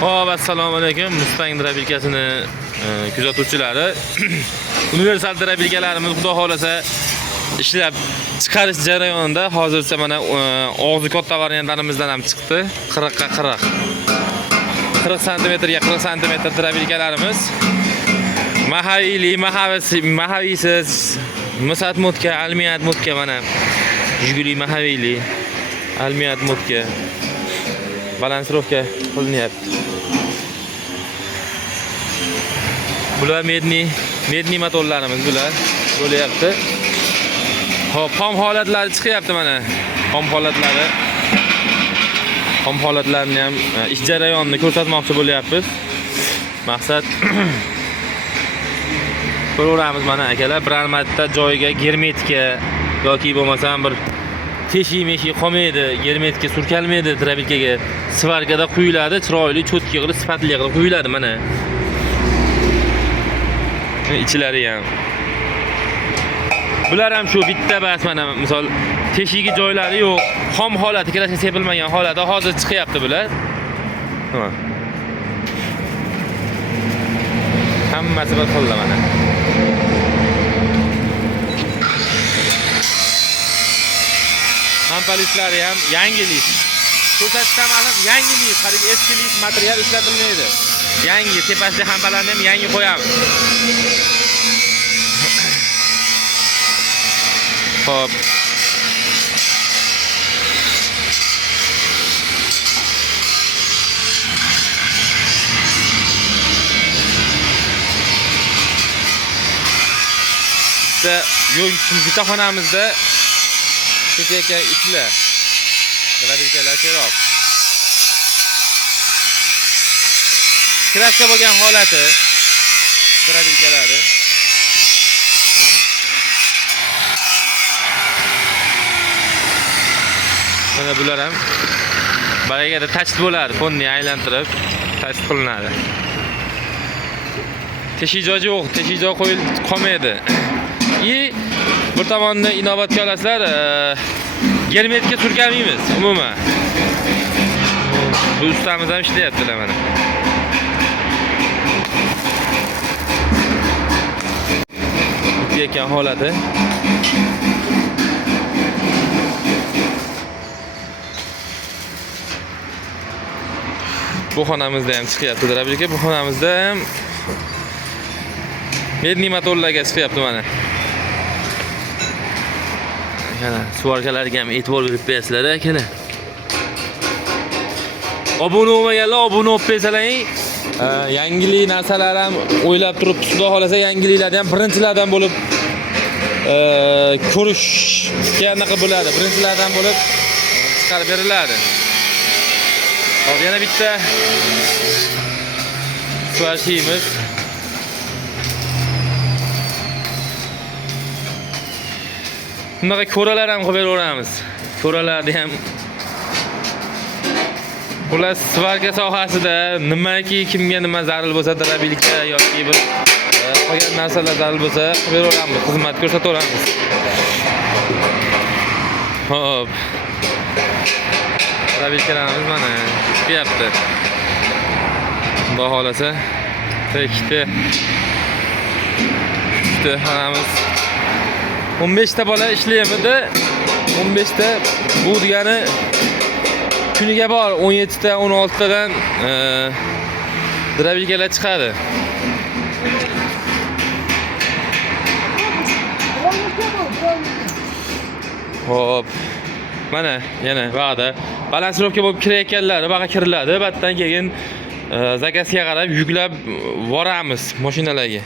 Hop, assalomu alaykum. Mustang drabilkasini kuzatuvchilari. Universal drabilkalarimiz xudo xolasa ishlab chiqarish jarayonida hozircha mana og'zi katta variantlarimizdan ham chiqdi. 40 ga 40. 40 sm ga 40 sm drabilkalarimiz. Mahavisiz, Musat modka, Almiyat modka mana. Jiguli mahavili, Almiyat modka. Balansirovka qilinyapti. Bular medni motorlarimiz bular bo'lyapti. Hop, xom holatlari chiqyapti mana. Xom holatlari. Xom holatlarni ham ish jarayonini ko'rsatmoqchi bo'lyapmiz. Maqsad ko'ramiz mana akalar, bir marta joyiga germetika yoki bo'lmasam bir teshi-meshi qolmaydi, germetika surkalmaydi drabilkaga. Svarkada quyiladi, chiroyli, cho'tki qilib, sifatli qilib quyiladi mana. Ichlari ham. Bular ham shu bitta bas mana, misol teshigi joylari yo'q, xom holati, kirashga sepilmagan holati hozir chiqyapti bular. Hammasi bir xil mana. Hampalislari ham yangilik. Ko'rsatishdan aniq yangilik, qarib eskilik material ishlatilmaydi. Yangi tepasida hampalarni ham yangi qo'yamiz. Hop. Yo'lxonamizda ketayotgan ishlar. Drabilkalar kerak. Kirashga bo'lgan holati drabilkalari. Mana bular ham baragada tashit bo'ladi, fonni aylantirib tashit qilinadi. Teshijoy yo'q, teshijoy qo'yilib qolmaydi. Bir tomondan inovatga olasizlar, germetika surkamaymiz umuman. Bu ustamiz ham ishlayaptilar mana. Ekan holati. Bu xonamizda ham chiqyapti drabilka, bu xonamizda ham medni motorlarga chiqyapti mana. Mana suvarkalarga ham e'tibor berib qo'yasizlar akalar. Obuna bo'lmaganlar obuna bo'lib qo'ysalaring. Yangilik narsalar ham o'ylab turib, xudo xolasa yangiliklarni ham birinchilardan bo'lib ko'rishga anaqa bo'ladi. Birinchilardan bo'lib chiqarib beriladi. Hop, yana bitta suvarshimiz. Bunaqa ko'ralar ham qilib beraveramiz. Ko'ralarni ham ular svarka sohasida nimaki kimga nima zarur bo'lsa, drabilka yoki bir qolgan narsalar zarur bo'lsa qilib beraveramiz, xizmat ko'rsataveramiz. Hop. Drabilkalarimiz mana chiqyapti. Xudo xolasa ikkita hamamiz 15 ta bola ishlayapti. 15 ta bu degani kuniga bor 17 ta 16 tadan drabilkalar chiqadi. Hop. Mana yana vaqda balansirovka bo'lib kirayotganlar baqa kiriladi. Batdan keyin zakazga qarab yuklab boramiz mashinalarga.